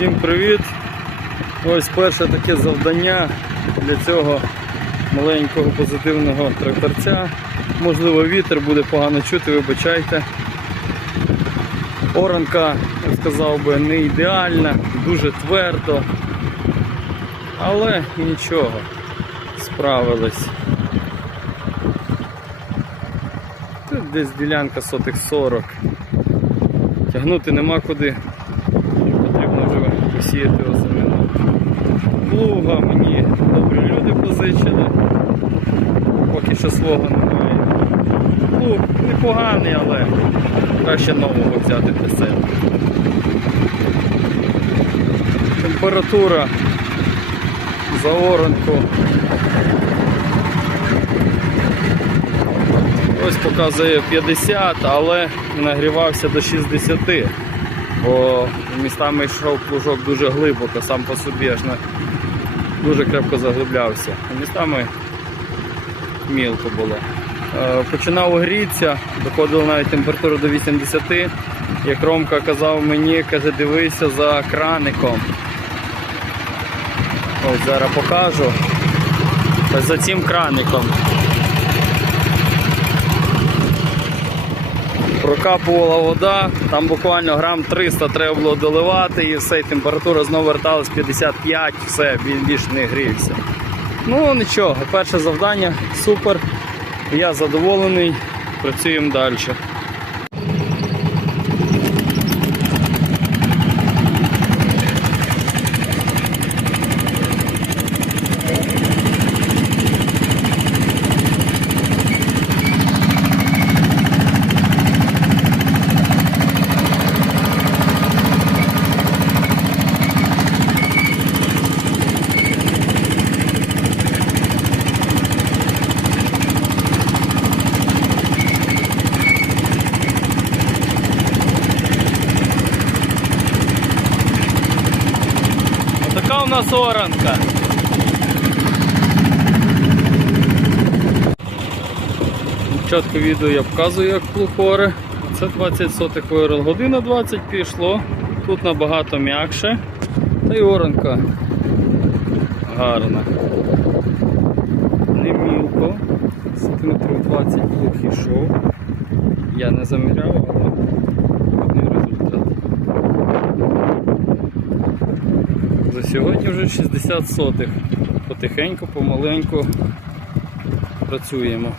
Всім привіт! Ось перше таке завдання для цього маленького позитивного тракторця. Можливо, вітер буде погано чути, вибачайте. Оранка, я сказав би, не ідеальна, дуже твердо. Але нічого, справились. Тут десь ділянка сотих 40. Тягнути нема куди. Вже посіяти озимину. Плуга мені добрі люди позичили. Поки що свого немає. Плуг непоганий, але краще нового взяти для себе. Температура за оранку. Ось показує 50, але нагрівався до 60, бо містами йшов плужок дуже глибоко, сам по собі аж на дуже крепко заглиблявся. Містами мілко було. Е, Починав грітися, доходила навіть температура до 80. Як Ромка казав мені, каже, дивися за краником. Ось зараз покажу. За цим краником. Прокапувала вода, там буквально грам 300 треба було доливати і все, температура знову верталась 55, все, він більше не грівся. Ну нічого, перше завдання, супер. Я задоволений, працюємо далі. У нас оранка. Спочатку відео я показую, як плухори. Це 20 сотих виграл. Година 20 пішло. Тут набагато м'якше. Та й оранка гарна. Не мілко. Сантиметрів 20 плуг йшов. Я не заміряв, але сьогодні вже 60 сотих. Потихеньку, помаленьку працюємо.